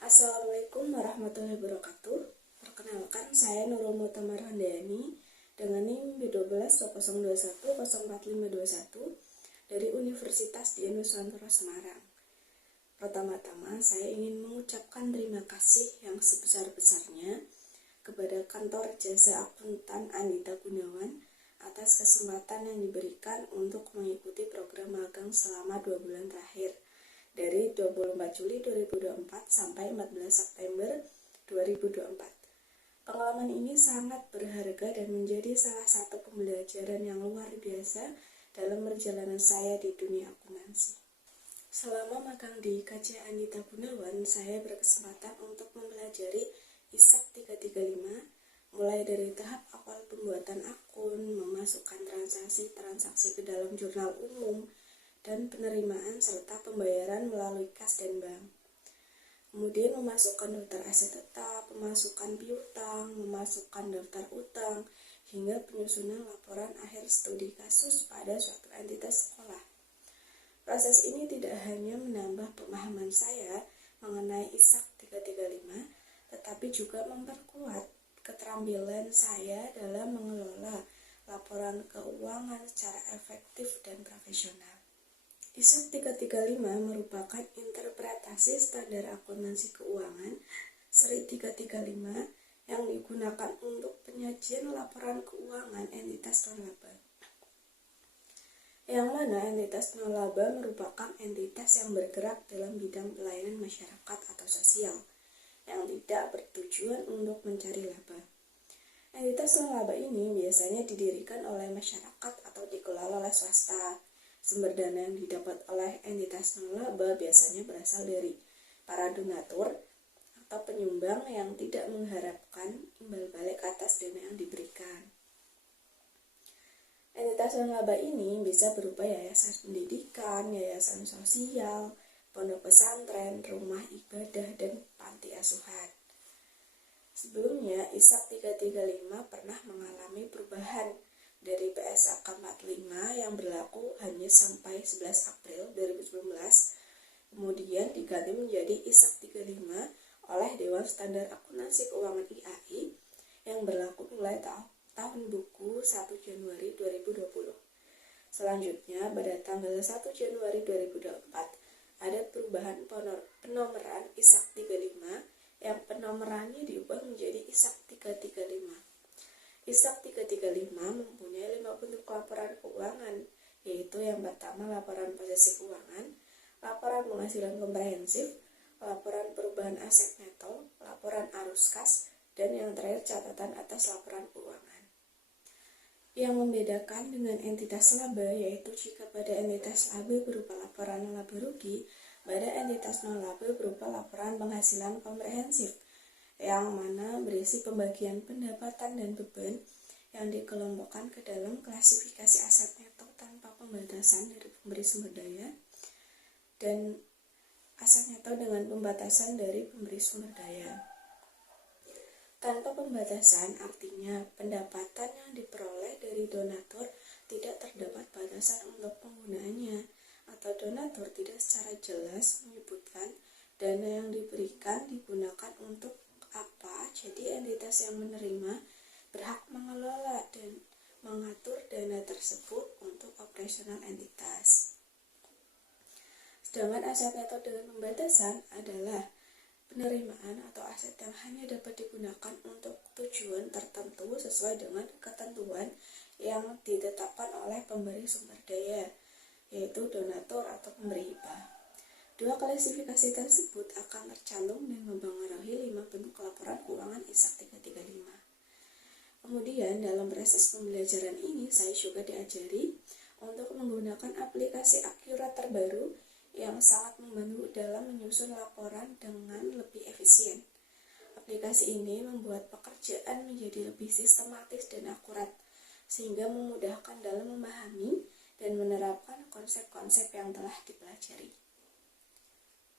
Assalamualaikum warahmatullahi wabarakatuh. Perkenalkan, saya Nurul Mutamar Handayani dengan NIM B12 0021 dari Universitas Dian Nusantara Semarang. Pertama-tama, saya ingin mengucapkan terima kasih yang sebesar-besarnya kepada Kantor Jasa Akuntan Andita Gunawan atas kesempatan yang diberikan untuk mengikuti program magang selama 2 bulan terakhir, dari 24 Juli 2024 sampai 14 September 2024. Pengalaman ini sangat berharga dan menjadi salah satu pembelajaran yang luar biasa dalam perjalanan saya di dunia akuntansi. Selama magang di KJ Andita Gunawan, saya berkesempatan untuk mempelajari ISAK 335, mulai dari tahap awal pembuatan akun, memasukkan transaksi ke dalam jurnal umum, dan penerimaan serta pembayaran melalui kas dan bank. Kemudian memasukkan daftar aset tetap, pemasukan piutang, memasukkan daftar utang, hingga penyusunan laporan akhir studi kasus pada suatu entitas sekolah. Proses ini tidak hanya menambah pemahaman saya mengenai ISAK 335, tetapi juga memperkuat keterampilan saya dalam mengelola laporan keuangan secara efektif dan profesional. ISAK 335 merupakan interpretasi standar akuntansi keuangan Seri 335 yang digunakan untuk penyajian laporan keuangan entitas non-laba. Yang mana entitas non-laba merupakan entitas yang bergerak dalam bidang pelayanan masyarakat atau sosial yang tidak bertujuan untuk mencari laba. Entitas non-laba ini biasanya didirikan oleh masyarakat atau dikelola oleh swasta. Sumber dana yang didapat oleh entitas non-laba biasanya berasal dari para donatur atau penyumbang yang tidak mengharapkan imbal balik atas dana yang diberikan. Entitas non-laba ini bisa berupa yayasan pendidikan, yayasan sosial, pondok pesantren, rumah ibadah, dan panti asuhan. Sebelumnya, ISAK 335 pernah mengalami perubahan dari PSAK 45 yang berlaku hanya sampai 11 April 2019, kemudian diganti menjadi ISAK 35 oleh Dewan Standar Akuntansi Keuangan IAI yang berlaku mulai tahun buku 1 Januari 2020. Selanjutnya, pada tanggal 1 Januari 2024, ada perubahan penomoran ISAK 35 yang penomorannya diubah menjadi ISAK 335. ISAK 335 mempunyai 5 bentuk laporan keuangan, yaitu yang pertama laporan posisi keuangan, laporan penghasilan komprehensif, laporan perubahan aset neto, laporan arus kas, dan yang terakhir catatan atas laporan keuangan. Yang membedakan dengan entitas laba yaitu jika pada entitas laba berupa laporan laba rugi, pada entitas non-laba berupa laporan penghasilan komprehensif, yang mana berisi pembagian pendapatan dan beban yang dikelompokkan ke dalam klasifikasi aset neto tanpa pembatasan dari pemberi sumber daya dan aset neto dengan pembatasan dari pemberi sumber daya. Tanpa pembatasan artinya pendapatan yang diperoleh dari donatur tidak terdapat batasan untuk penggunaannya, atau donatur tidak secara jelas menyebutkan dana yang diberikan digunakan untuk apa, jadi entitas yang menerima berhak mengelola dan mengatur dana tersebut untuk operasional entitas. Sedangkan aset neto dengan pembatasan adalah penerimaan atau aset yang hanya dapat digunakan untuk tujuan tertentu sesuai dengan ketentuan yang ditetapkan oleh pemberi sumber daya, yaitu donatur atau pemberi hibah. Dua klasifikasi tersebut akan tercantum dan mempengaruhi 5 bentuk laporan keuangan ISAK 335. Kemudian dalam proses pembelajaran ini saya juga diajari untuk menggunakan aplikasi Accurate terbaru yang sangat membantu dalam menyusun laporan dengan lebih efisien. Aplikasi ini membuat pekerjaan menjadi lebih sistematis dan akurat, sehingga memudahkan dalam memahami dan menerapkan konsep-konsep yang telah dipelajari.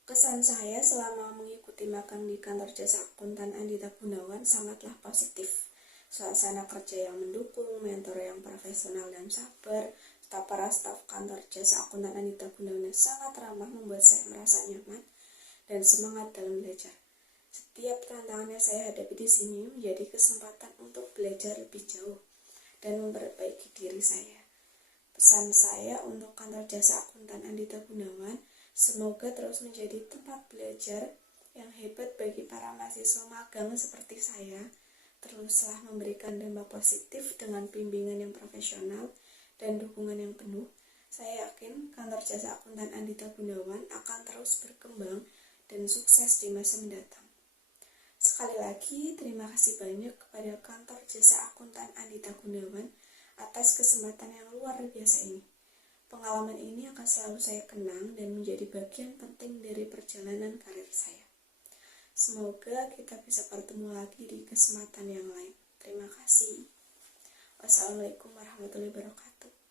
Kesan saya selama mengikuti magang di Kantor Jasa Akuntan Andita Gunawan sangatlah positif. Suasana kerja yang mendukung, mentor yang profesional dan sabar, para staf Kantor Jasa Akuntan Andita Gunawan sangat ramah membuat saya merasa nyaman dan semangat dalam belajar. Setiap tantangan yang saya hadapi di sini menjadi kesempatan untuk belajar lebih jauh dan memperbaiki diri saya. Pesan saya untuk kantor jasa akuntan Andita Gunawan, semoga terus menjadi tempat belajar yang hebat bagi para mahasiswa magang seperti saya. Teruslah memberikan dampak positif dengan bimbingan yang profesional dan dukungan yang penuh. Saya yakin kantor jasa akuntan Andita Gunawan akan terus berkembang dan sukses di masa mendatang. Sekali lagi, terima kasih banyak kepada kantor jasa akuntan Andita Gunawan atas kesempatan yang luar biasa ini. Pengalaman ini akan selalu saya kenang dan menjadi bagian penting dari perjalanan karir saya. Semoga kita bisa bertemu lagi di kesempatan yang lain. Terima kasih. Wassalamualaikum warahmatullahi wabarakatuh.